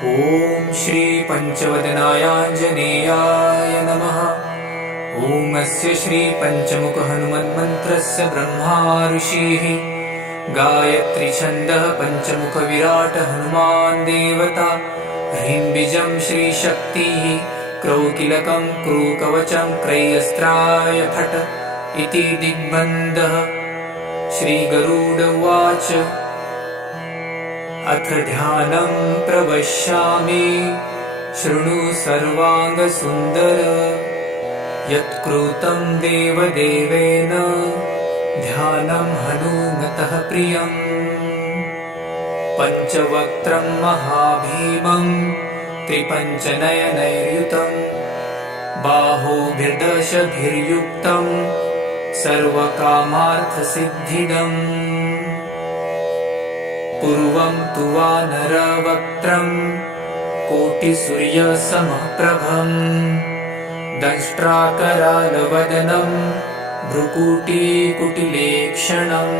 ॐ श्री पंचवदनायाञ्जनेयाय नमः। ॐ अस्य श्री पंचमुख हनुमन्मन्त्रस्य ब्रह्मा ऋषिः गायत्री छन्दः पंचमुख विराट हनुमान् देवता। ह्रीं बीजं श्री शक्तिः क्रौकिलकं क्रूकवचं क्रयस्त्राय फट् इति दिग्बन्धः। श्री गरुड उवाच अथ ध्यानं प्रवक्ष्यामि शृणु सर्वाङ्गसुन्दर। यत्कृतं देवदेवेन ध्यानं हनुमतः प्रियम्। पञ्चवक्त्रं महाभीमं त्रिपञ्चनयनैर्युतं बाहुभिर्दशभिर्युक्तं सर्वकामार्थसिद्धिदम्। पूर्वं तु वानरवक्त्रं कोटिसूर्यसमप्रभं दंष्ट्राकरालवदनं भ्रुकुटिकुटिलेक्षणम्।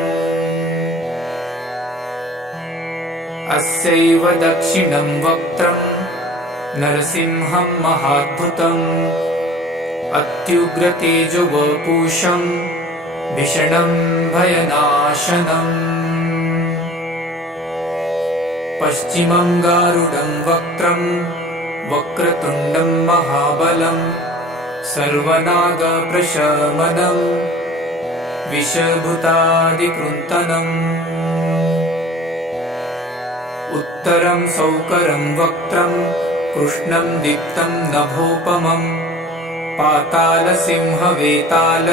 अस्यैव दक्षिणं वक्त्रं नरसिंहं महाद्भुतम् अत्युग्रतेजोवपुषं भीषणं भयनाशनम्। पश्चिमं गारुडं वक्त्रं वक्रतुण्डं महाबलं सर्वनागप्रशमनं विषभूतादिकृन्तनम्। उत्तरं सौकरं वक्त्रं कृष्णं दीप्तं नभोपमं पातालसिंहवेताल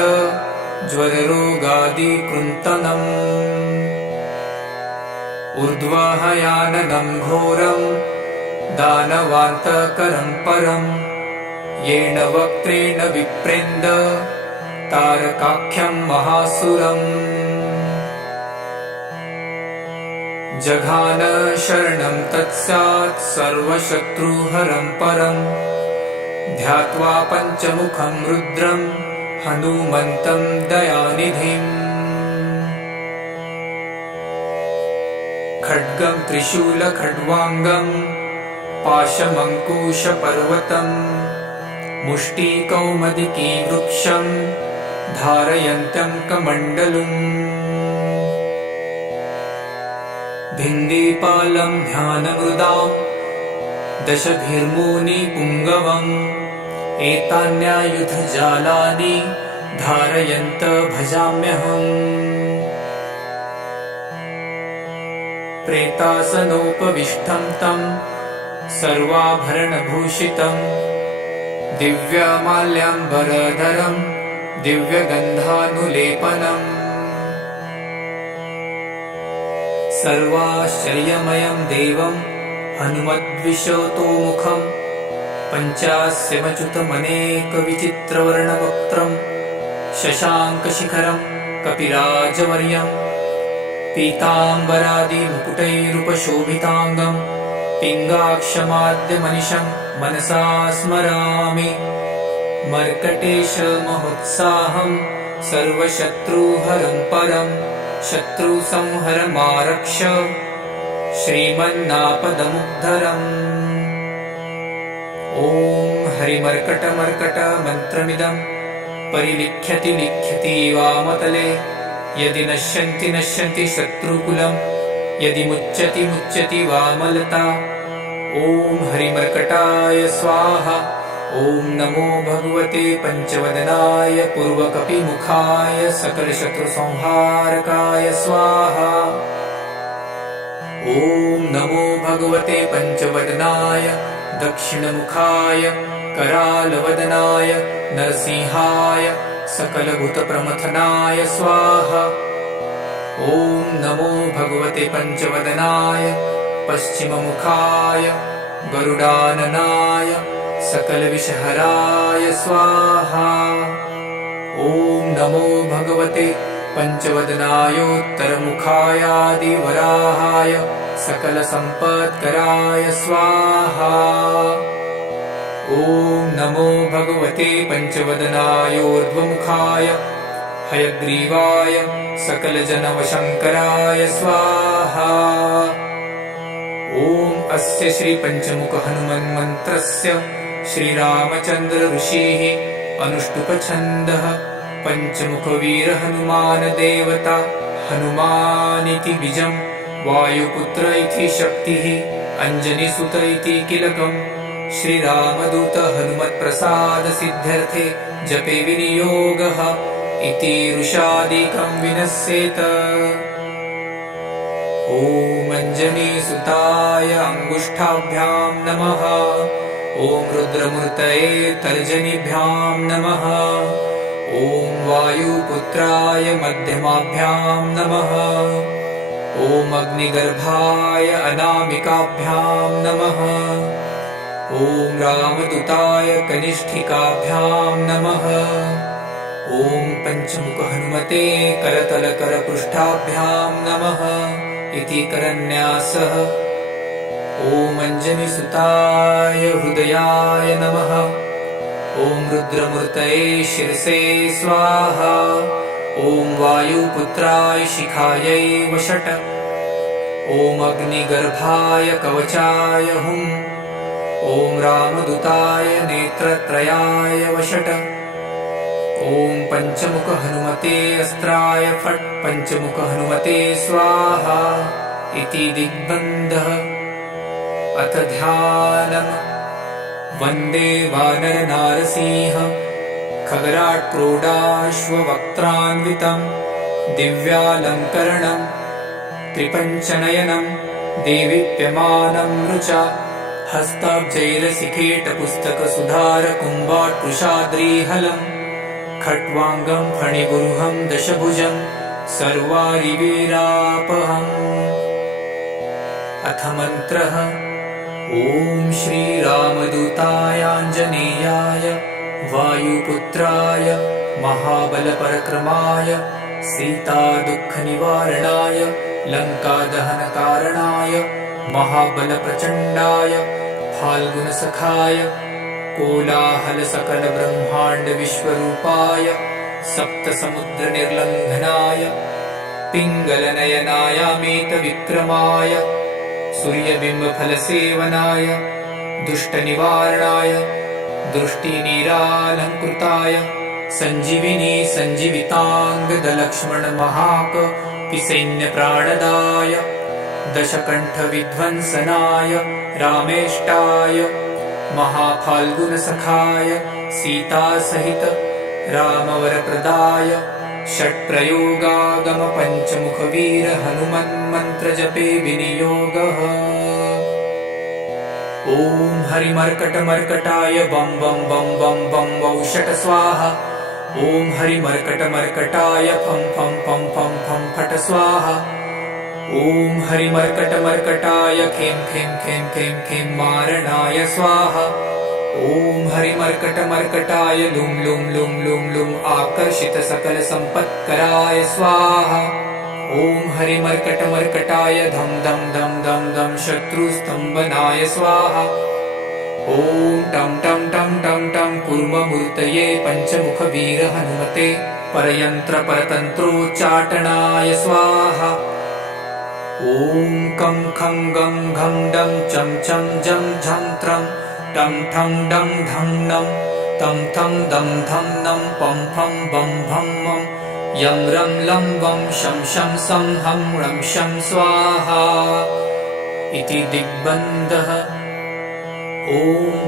ज्वररोगादिकृन्तनम्। ऊर्ध्वहयाननं घोरं दानवान्तकरं परं येन वक्त्रेण विप्रेन्द तारकाख्यं महासुरम्। जघान शरणं तत्स्यात् सर्वशत्रुहरं परं ध्यात्वा पञ्चमुखं रुद्रं हनुमन्तं दयानिधिम्। खड्गं त्रिशूलखड्वाङ्गं पाशमङ्कुशपर्वतं मुष्टिकौमुदीवृक्षं धारयन्तं कमण्डलुम्। भिन्दिपालं ध्यानमृदां दशभिर्मुनिपुङ्गवम् एतान्यायुधजालानि धारयन्त भजाम्यहम्। प्रेतासनोपविष्टं तं सर्वाभरणभूषितं दिव्यमाल्याम्बरधरं दिव्यगन्धानुलेपनम्। सर्वाश्चर्यमयं देवं हनुमद्विशतोमुखं पञ्चास्यमच्युतमनेकविचित्रवर्णवक्त्रं शशाङ्कशिखरं कपिराजवर्यं पीताम्बरादिमुकुटैरुपशोभिताङ्गं पिङ्गाक्षमाद्यमनिशं मनसा स्मरामि। मर्कटेशमहोत्साहं सर्वशत्रुहरं परं शत्रुसंहरमारक्ष श्रीमन्नापदमुद्धरम्। ॐ हरिमर्कटमर्कटमन्त्रमिदं परिलिख्यति लिख्यति वामतले। यदि नश्यन्ति नश्यन्ति शत्रुकुलं यदि मुच्यति मुच्यति वामलता। ॐ हरिमर्कटाय स्वाहा। ॐ नमो भगवते पंचवदनाय पूर्वकपिमुखाय सकलशत्रुसंहारकाय स्वाहा। ॐ नमो भगवते पंचवदनाय दक्षिणमुखाय करालवदनाय नरसिंहाय सकलभूतप्रमथनाय स्वाहा। ॐ नमो भगवते पंचवदनाय पश्चिममुखाय गरुडाननाय सकलविषहराय स्वाहा। ॐ नमो भगवते पंचवदनायोत्तरमुखायादिवराहाय सकलसम्पत्कराय स्वाहा। ॐ नमो भगवते पंचवदनायोर्ध्वमुखाय हयग्रीवाय सकलजनवशङ्कराय स्वाहा। ॐ ॐ अस्य श्री पञ्चमुख हनुमन्मन्त्रस्य श्रीरामचन्द्र ऋषिः अनुष्टुप्छन्दः पञ्चमुखवीर हनुमान देवता हनुमानिति बीजं वायुपुत्र इति शक्तिः अञ्जनीसुत इति कीलकम् श्रीरामदूत हनुमत्प्रसाद सिद्ध्यर्थे जपे विनियोगः इति ऋषादिकं विनश्येत। ॐ अञ्जनीसुताय अङ्गुष्ठाभ्यां नमः। ॐ रुद्रमूर्तये तर्जनीभ्यां नमः। ॐ वायुपुत्राय मध्यमाभ्यां नमः। ॐ अग्निगर्भाय अनामिकाभ्यां नमः। ॐ रामदूताय कनिष्ठिकाभ्यां नमः। ॐ पञ्चमुख हनुमते करतलकरपृष्ठाभ्यां नमः इति करन्यासः। ॐ अञ्जनीसुताय हृदयाय नमः। ॐ रुद्रमूर्तये शिरसे स्वाहा। ॐ वायुपुत्राय शिखायै वषट्। ॐ अग्निगर्भाय कवचाय हुम्। ॐ रामदूताय नेत्रत्रयाय वषट्। ॐ पञ्चमुख हनुमते अस्त्राय फट्। पञ्चमुख हनुमते स्वाहा इति दिग्बन्धः। अथ ध्यानम्। वन्दे वानरनारसिंह खगराट्क्रोडाश्ववक्त्रान्वितं दिव्यालङ्करणं त्रिपञ्चनयनं देवीप्यमानं रुचा हस्ताब्जैरसिकेटपुस्तकसुधारकुम्भाट्कुशाद्रीहलं खट्वाङ्गं फणिगुरुहं दशभुजं सर्वारिवीरापहम्। अथ मन्त्रः। ॐ श्रीरामदूताय आञ्जनेयाय वायुपुत्राय महाबलपरक्रमाय सीतादुःखनिवारणाय लङ्कादहनकारणाय महाबलप्रचण्डाय फाल्गुनसखाय कोलाहलसकलब्रह्माण्डविश्वरूपाय सप्तसमुद्रनिर्लङ्घनाय पिङ्गलनयनायामेतविक्रमाय सूर्यबिम्बफलसेवनाय दुष्टनिवारणाय दृष्टिनिरालङ्कृताय सञ्जीविनी सञ्जीविताङ्गदलक्ष्मणमहाकपिसैन्यप्राणदाय दशकण्ठविध्वंसनाय रामेष्टाय महाफाल्गुनसखाय सीतासहित रामवरप्रदाय षट्प्रयोगागम पञ्चमुखवीर हनुमन्मन्त्रजपे विनियोगः। ॐ हरिमर्कटमर्कटाय बं बं बं बं बं वौषट स्वाहा। ॐ हरिमर्कटमर्कटाय फं फं फं फं फं फट स्वाहा। ॐ हरिमर्कटमर्कटाय खें खें खें खें खें मारणाय स्वाहा। ॐ हरिमर्कटमर्कटाय लुं लुं लुं लुं लुं आकर्षितसकलसम्पत्कराय स्वाहा। ॐ हरिमर्कटमर्कटाय धं धं धं धं धं शत्रुस्तम्भनाय स्वाहा। ॐ टं टं टं टं टं कूर्ममूर्तये पञ्चमुखवीर हनुमते परयन्त्रपरतन्त्रोच्चाटनाय स्वाहा। ॐ कं खं गं घं डं चं चं जं झं त्रं टं ठं डं ढं नं तं थं दं धं नं पं फं बं भं मं यं रं लं वं शं शं सं हं रं शं स्वाहा इति दिग्बन्धः। ॐ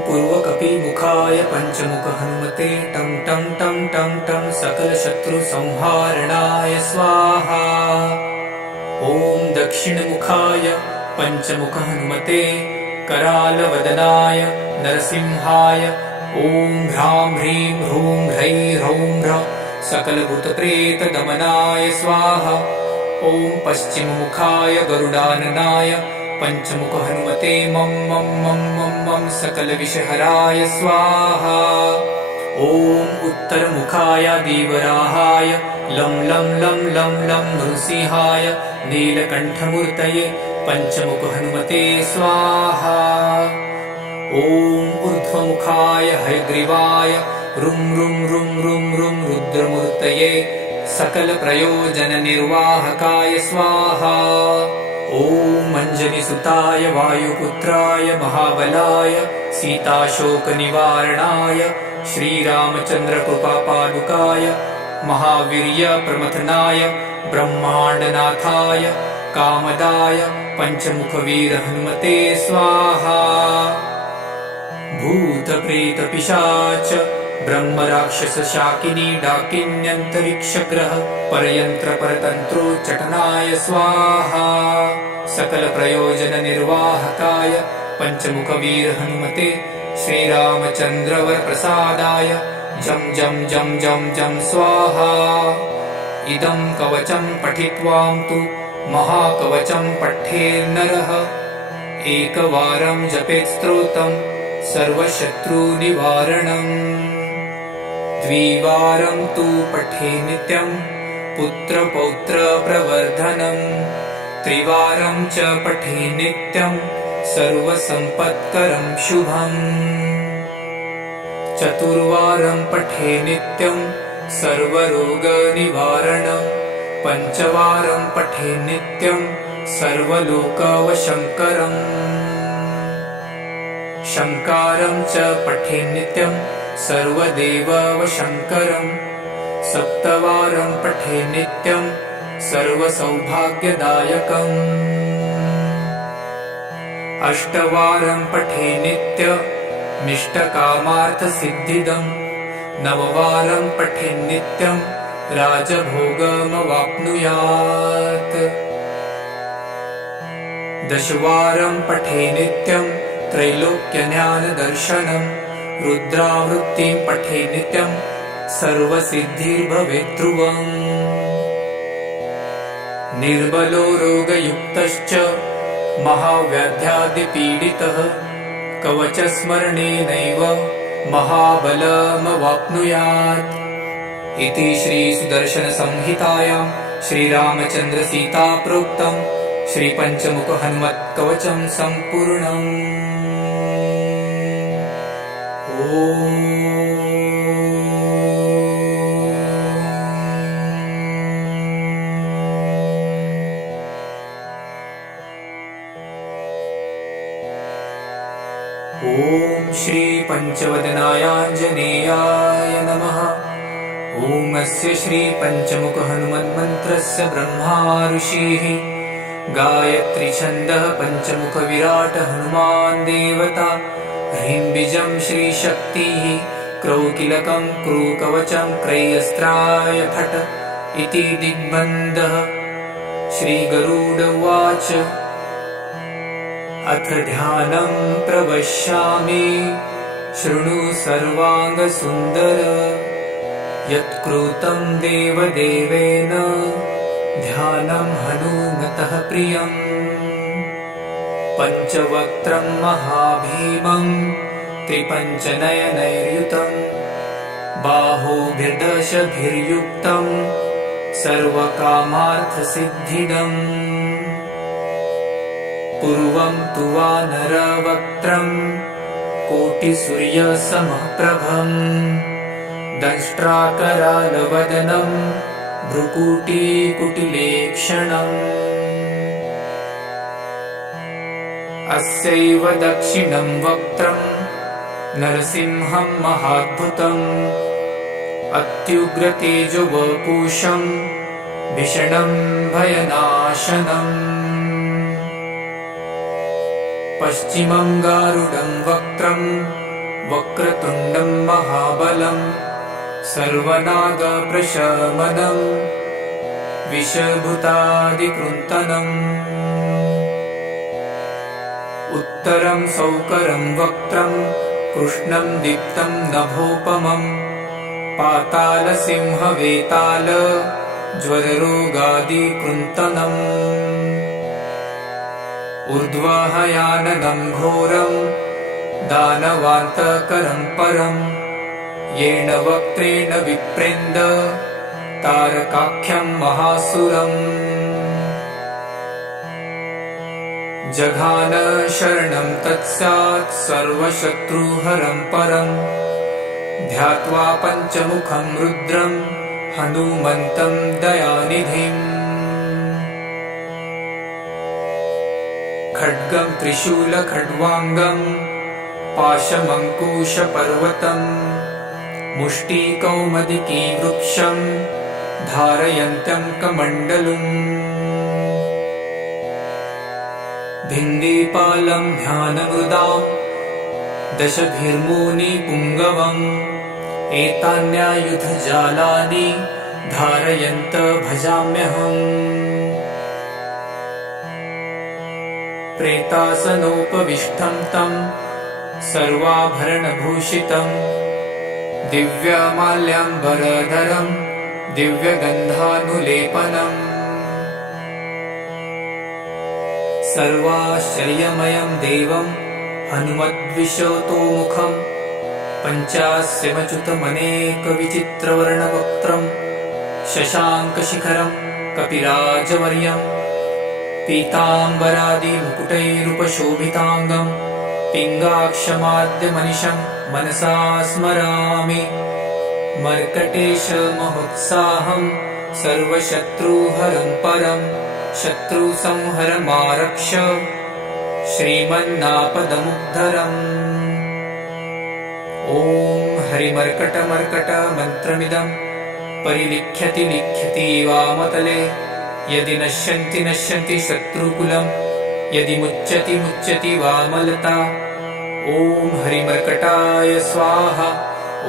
पूर्वकपिमुखाय पञ्चमुख हनुमते टं टं टं टं टं सकलशत्रुसंहारणाय स्वाहा। ॐ दक्षिणमुखाय पञ्चमुख हनुमते करालवदनाय नरसिंहाय ॐ ह्रां ह्रीं ह्रूं ह्रैं ह्रौं ह्रः सकलभूतप्रेतदमनाय स्वाहा। ॐ पश्चिममुखाय गरुडाननाय पञ्चमुख हनुमते मं मं मं मं मं सकलविषहराय स्वाहा। ॐ उत्तरमुखाय दीवराहाय लं लं लं लं लं नृसिंहाय नीलकण्ठमूर्तये पञ्चमुख हनुमते स्वाहा। ॐ ऊर्ध्वमुखाय हयग्रीवाय रुं रुं रुं रुं रुं रुद्रमूर्तये सकलप्रयोजननिर्वाहकाय स्वाहा। ॐ ॐ अञ्जनिसुताय वायुपुत्राय महाबलाय सीताशोकनिवारणाय श्रीरामचन्द्रकृपापादुकाय महावीर्यप्रमथनाय ब्रह्माण्डनाथाय कामदाय पञ्चमुखवीर हनुमते स्वाहा। भूतप्रेतपिशाच ब्रह्मराक्षसशाकिनी डाकिन्यन्तरिक्षग्रह परयन्त्रपरतन्त्रोच्चाटनाय स्वाहा। सकलप्रयोजननिर्वाहकाय पञ्चमुखवीर हनुमते श्रीरामचन्द्रवरप्रसादाय जं जं जं जं जं स्वाहा। इदं कवचं पठित्वां तु महाकवचं पठेन्नरः एकवारं जपेत् स्तोत्रं सर्वशत्रुनिवारणम्। द्विवारं तु पठे नित्यं पुत्रपौत्रप्रवर्धनम्। त्रिवारं च पठे नित्यं सर्वसम्पत्करं शुभम्। चतुर्वारं पठे नित्यं सर्वरोगनिवारणम्। पञ्चवारं पठे नित्यं सर्वलोकवशङ्करम्। शङ्कारं च पठे नित्यं सर्वदेववशङ्करम्। सप्तवारं पठे नित्यं सर्वसौभाग्यदायकम्। अष्टवारं पठे नित्यमिष्टकामार्थसिद्धिदम्। नववारं पठे नित्यं राजभोगमवाप्नुयात्। दशवारं पठे नित्यं त्रैलोक्यज्ञानदर्शनम्। रुद्रावृत्तिं पठे नित्यं सर्वसिद्धिर्भवेत् ध्रुवम्। निर्बलो रोगयुक्तश्च महाव्याध्यादिपीडितः कवचस्मरणेनैव महाबलमवाप्नुयात्। इति श्रीसुदर्शनसंहितायां श्रीरामचन्द्रसीताप्रोक्तं श्रीपञ्चमुखहनुमत्कवचं सम्पूर्णम्। ॐ श्रीपञ्चवदनायाञ्जनेयाय नमः। ॐ अस्य श्रीपञ्चमुखहनुमन्मन्त्रस्य ब्रह्मा ऋषिः गायत्रीछन्दः पञ्चमुखविराट हनुमान् देवता। ह्रीं बीजं श्रीशक्तिः क्रौकिलकं क्रूकवचं क्रय्यस्त्राय फट् इति दिग्बन्धः। श्रीगरुड उवाच अथ ध्यानं प्रवक्ष्यामि शृणु सर्वाङ्गसुन्दर। यत्कृतं देवदेवेन ध्यानं हनुमतः प्रियम्। पञ्चवक्त्रं महाभीमं त्रिपञ्चनयनैर्युतं। बाहुभिर्दशभिर्युक्तं सर्वकामार्थसिद्धिदम्। पूर्वं तु वानरवक्त्रं कोटिसूर्यसमप्रभम्। दंष्ट्राकरालवदनं भ्रुकुटीकुटिलेक्षणम्। अस्यैव दक्षिणं वक्त्रं नरसिंहं महाद्भुतम्। अत्युग्रतेजोवपुषं भीषणं भयनाशनम्। पश्चिमं गारुडं वक्त्रं वक्रतुण्डं महाबलम्। सर्वनागप्रशमनम् विषभूतादिकृन्तनम्। उत्तरं सौकरं वक्त्रं कृष्णं दीप्तं नभोपमम्। पातालसिंहवेताल ज्वररोगादिकृन्तनम्। ऊर्ध्वहयाननं घोरं दानवान्तकरं परम्। येन वक्त्रेण विप्रेन्द तारकाख्यं महासुरम्। जघान शरणं तत्स्यात् सर्वशत्रुहरं परम्। ध्यात्वा पञ्चमुखं रुद्रं हनुमन्तं दयानिधिम्। खड्गं त्रिशूलखड्वाङ्गं पाशमङ्कुशपर्वतं मुष्टिकौमदिकी वृक्षं धारयन्तं कमण्डलुम् भिन्दीपालं ध्यानमृदां दशभिर्मुनिपुङ्गवम् एतान्यायुधजालानि धारयन्त भजाम्यहम् प्रेतासनोपविष्टं तं सर्वाभरणभूषितं दिव्यमाल्याम्बरधरं दिव्यगन्धानुलेपनम् सर्वाश्चर्यमयं देवं हनुमद्विशतोमुखं पञ्चास्यमच्युतमनेकविचित्रवर्णवक्त्रं शशाङ्कशिखरं कपिराजवर्यं पीताम्बरादिमुकुटैरुपशोभिताङ्गं पिङ्गाक्षमाद्यमनिशं मनसा स्मरामि मर्कटेशमहोत्साहं सर्वशत्रुहरं परं शत्रुसंहरमारक्ष श्रीमन्नापदमुद्धरम् ॐ हरिमर्कटमर्कटमन्त्रमिदं परिलिख्यति लिख्यति वामतले यदि नश्यन्ति नश्यन्ति शत्रुकुलं यदि मुच्यति मुच्यति वामलता ॐ हरिमर्कटाय स्वाहा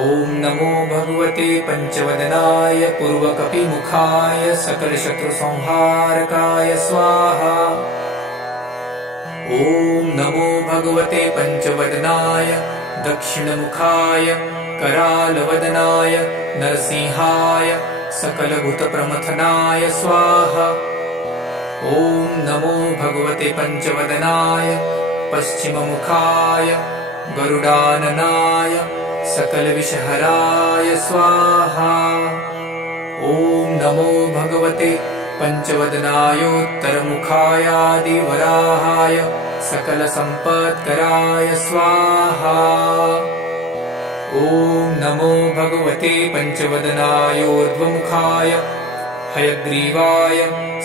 ॐ नमो भगवते पञ्चवदनाय पूर्वकपिमुखाय सकलशत्रुसंहारकाय स्वाहा ॐ नमो भगवते पञ्चवदनाय दक्षिणमुखाय करालवदनाय नरसिंहाय सकलभूतप्रमथनाय स्वाहा ॐ नमो भगवते पञ्चवदनाय पश्चिममुखाय गरुडाननाय सकलविषहराय स्वाहा ॐ नमो भगवते पञ्चवदनायोत्तरमुखायादिवराहाय सकलसम्पत्कराय स्वाहा ॐ नमो भगवते पञ्चवदनायोर्ध्वमुखाय हयग्रीवाय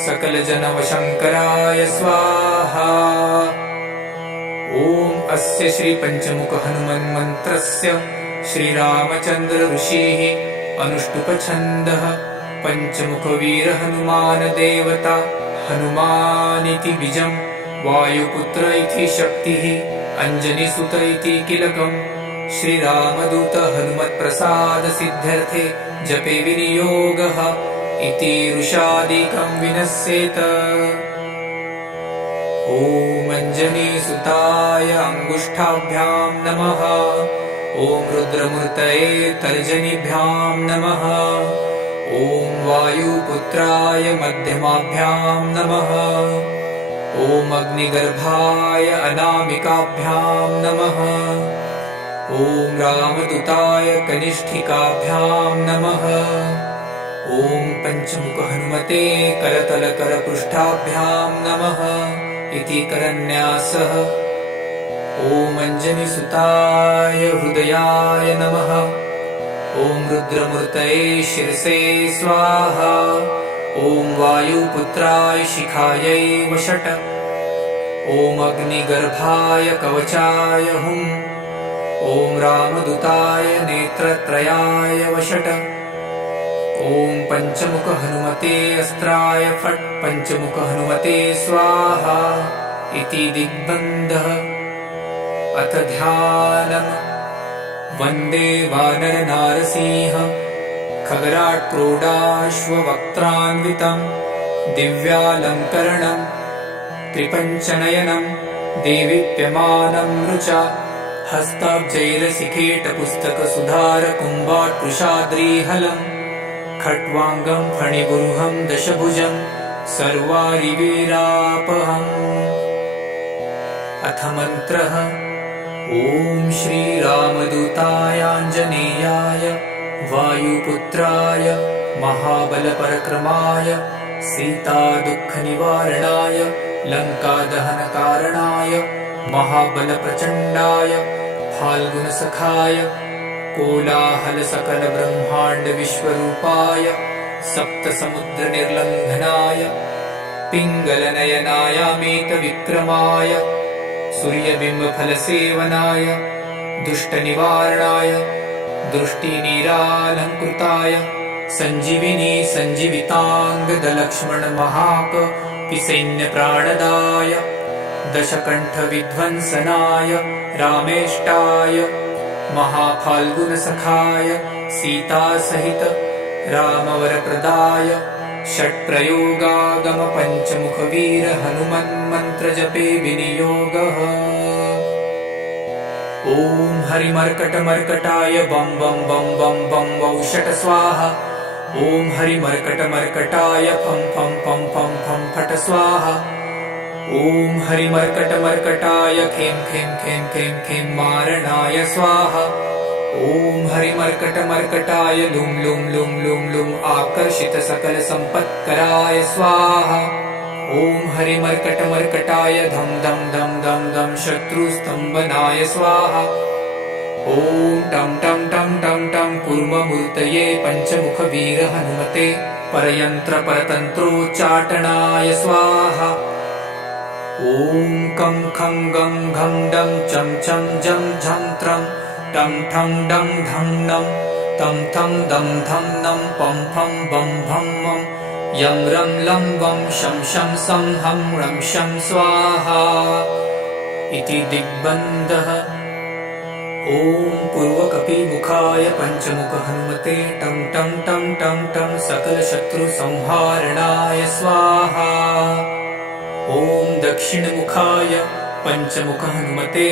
सकलजनवशङ्कराय स्वाहा ॐ अस्य श्रीपञ्चमुखहनुमन्मन्त्रस्य श्रीरामचन्द्र ऋषिः अनुष्टुपछन्दः पञ्चमुखवीरहनुमानदेवता हनुमानिति बीजं वायुपुत्र इति शक्तिः अञ्जनीसुत इति किलकम् श्रीरामदूत हनुमत्प्रसादसिद्ध्यर्थे जपे विनियोगः इति ऋषादिकं विनश्येत ॐ अञ्जनीसुताय अङ्गुष्ठाभ्यां नमः ॐ रुद्रमूर्तये तर्जनीभ्यां नमः ॐ वायुपुत्राय मध्यमाभ्यां नमः ॐ अग्निगर्भाय अनामिकाभ्यां नमः ॐ रामदूताय कनिष्ठिकाभ्यां नमः ॐ पञ्चमुखहनुमते करतलकरपृष्ठाभ्यां नमः इति करन्यासः ॐ अञ्जनीसुताय हृदयाय नमः ॐ रुद्रमूर्तये शिरसे स्वाहा ॐ वायुपुत्राय शिखायै वषट् ॐ अग्निगर्भाय कवचाय हुम् ॐ रामदूताय नेत्रत्रयाय वषट् ॐ पञ्चमुखहनुमते अस्त्राय फट् पञ्चमुखहनुमते स्वाहा इति दिग्बन्धः अथ ध्यानम् वन्दे वानरनारसिंह खगराट्क्रोडाश्ववक्त्रान्वितं दिव्यालङ्करणं त्रिपञ्चनयनं देवीप्यमानं रुचा हस्ताब्जैरसिकेटपुस्तकसुधारकुम्भाट्कृशाद्रिहलं खट्वाङ्गं फणिगुरुहं दशभुजं सर्वारिवीरापहम् अथ मन्त्रः ॐ श्रीरामदूतायाञ्जनेयाय वायुपुत्राय महाबलपरक्रमाय सीतादुःखनिवारणाय लङ्कादहनकारणाय महाबलप्रचण्डाय फाल्गुनसखाय कोलाहलसकलब्रह्माण्डविश्वरूपाय सप्तसमुद्रनिर्लङ्घनाय पिङ्गलनयनायामेतविक्रमाय सूर्यबिम्बफलसेवनाय दुष्टनिवारणाय दृष्टिनिरालङ्कृताय सञ्जीविनी सञ्जीविताङ्गदलक्ष्मणमहाकपिसैन्यप्राणदाय दशकण्ठविध्वंसनाय रामेष्टाय महाफाल्गुनसखाय सीतासहित रामवरप्रदाय षट्प्रयोगागमपञ्चमुखवीर हनुमन्मन्त्रजपे विनियोगः। ॐ हरिमर्कटमर्कटाय बं बं बं बं बं वौषट स्वाहा। ॐ हरिमर्कटमर्कटाय फं फं फं फं फं फट स्वाहा। ॐ हरिमर्कटमर्कटाय खें खें खें खें खें मारणाय स्वाहा। ॐ हरिमर्कटमर्कटाय लुं लुं लुं लुं लुं आकर्षितसकलसम्पत्कराय स्वाहा। ॐ हरिमर्कटमर्कटाय धं धं धं धं धं शत्रुस्तम्भनाय स्वाहा। ॐ टं टं टं टं टं कूर्ममूर्तये पञ्चमुखवीर हनुमते परयन्त्रपरतन्त्रोच्चाटनाय स्वाहा। ॐ कं खं गं घं डं चं चं जं झं त्रं टं ठं डं ढं नं तं थं दं धं नं पं फं बं भं मं यं रं लं वं शं शं सं हं रं शं स्वाहा इति दिग्बन्धः। ॐ पूर्वकपिमुखाय पञ्चमुख हनुमते टं टं टं टं टं सकलशत्रुसंहारणाय स्वाहा। ॐ दक्षिणमुखाय पञ्चमुख हनुमते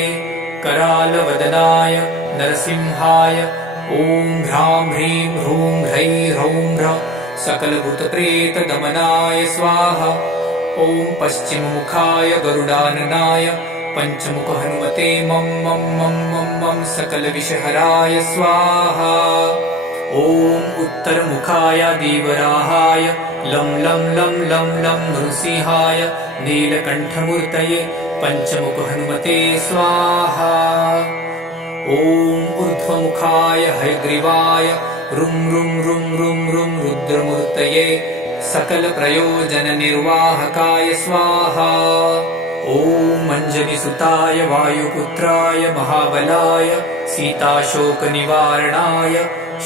करालवदनाय नरसिंहाय ॐ ह्रां ह्रीं ह्रूं ह्रैं ह्रौं ह्रः सकलभूतप्रेतदमनाय स्वाहा। ॐ पश्चिममुखाय गरुडाननाय पञ्चमुख हनुमते मं मं मं मं मं सकलविषहराय स्वाहा। ॐ उत्तरमुखाय दीवराहाय लं लं लं लं लं नृसिंहाय नीलकण्ठमूर्तये पञ्चमुख हनुमते स्वाहा। ॐ ऊर्ध्वमुखाय हयग्रीवाय रुं रुं रुं रुं रुं रुद्रमूर्तये सकलप्रयोजननिर्वाहकाय स्वाहा। ॐ अञ्जनिसुताय वायुपुत्राय महाबलाय सीताशोकनिवारणाय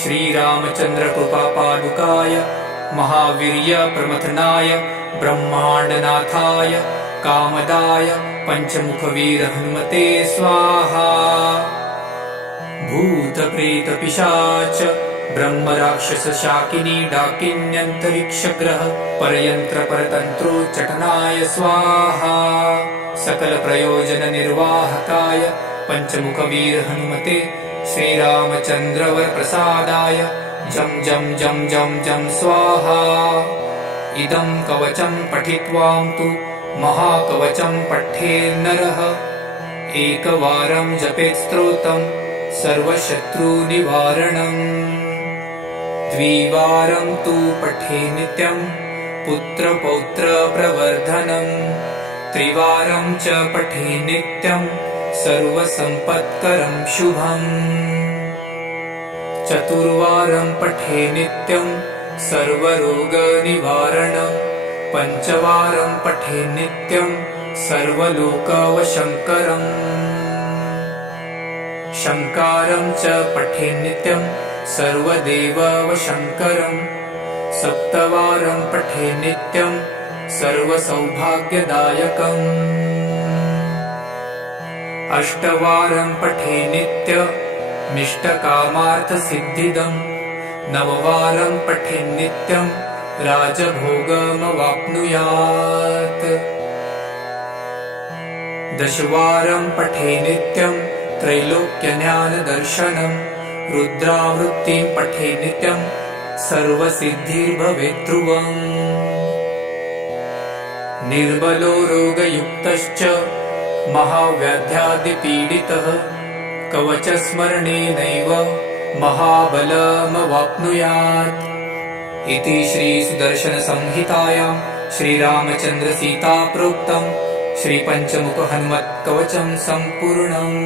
श्रीरामचन्द्रकृपापादुकाय महावीर्यप्रमथनाय ब्रह्माण्डनाथाय कामदाय पञ्चमुखवीर हनुमते स्वाहा। भूतप्रेतपिशाच ब्रह्मराक्षसशाकिनी डाकिन्यन्तरिक्षग्रह परयन्त्रपरतन्त्रोच्चटनाय स्वाहा। सकलप्रयोजननिर्वाहकाय पञ्चमुखवीर हनुमते श्रीरामचन्द्रवरप्रसादाय जं जं जं जं जं स्वाहा। इदं कवचं पठित्वां तु महाकवचं पठेन्नरः एकवारं जपेत् स्तोत्रं सर्वशत्रुनिवारणम्। द्विवारं तु पठे नित्यं पुत्रपौत्रप्रवर्धनम्। त्रिवारं च पठे नित्यं सर्वसम्पत्करं शुभम्। चतुर्वारं पठे नित्यं सर्वरोगनिवारणम्। पञ्चवारं पठे नित्यं सर्वलोकवशङ्करम्। शङ्कारं च पठे नित्यं सर्वदेववशङ्करम्। सप्तवारं पठे नित्यं सर्वसौभाग्यदायकम्। अष्टवारं पठे नित्यमिष्टकामार्थसिद्धिदम्। नववारं पठे नित्यं राजभोगमवाप्नुयात्। दशवारं पठे नित्यं त्रैलोक्यज्ञानदर्शनम्। रुद्रावृत्तिं पठे नित्यं सर्वसिद्धिर्भवेत् ध्रुवम्। निर्बलो रोगयुक्तश्च महाव्याध्यादिपीडितः कवचस्मरणेनैव महाबलमवाप्नुयात् इति श्रीसुदर्शनसंहितायां श्रीरामचन्द्रसीताप्रोक्तं श्रीपञ्चमुखहनुमत्कवचं सम्पूर्णम्।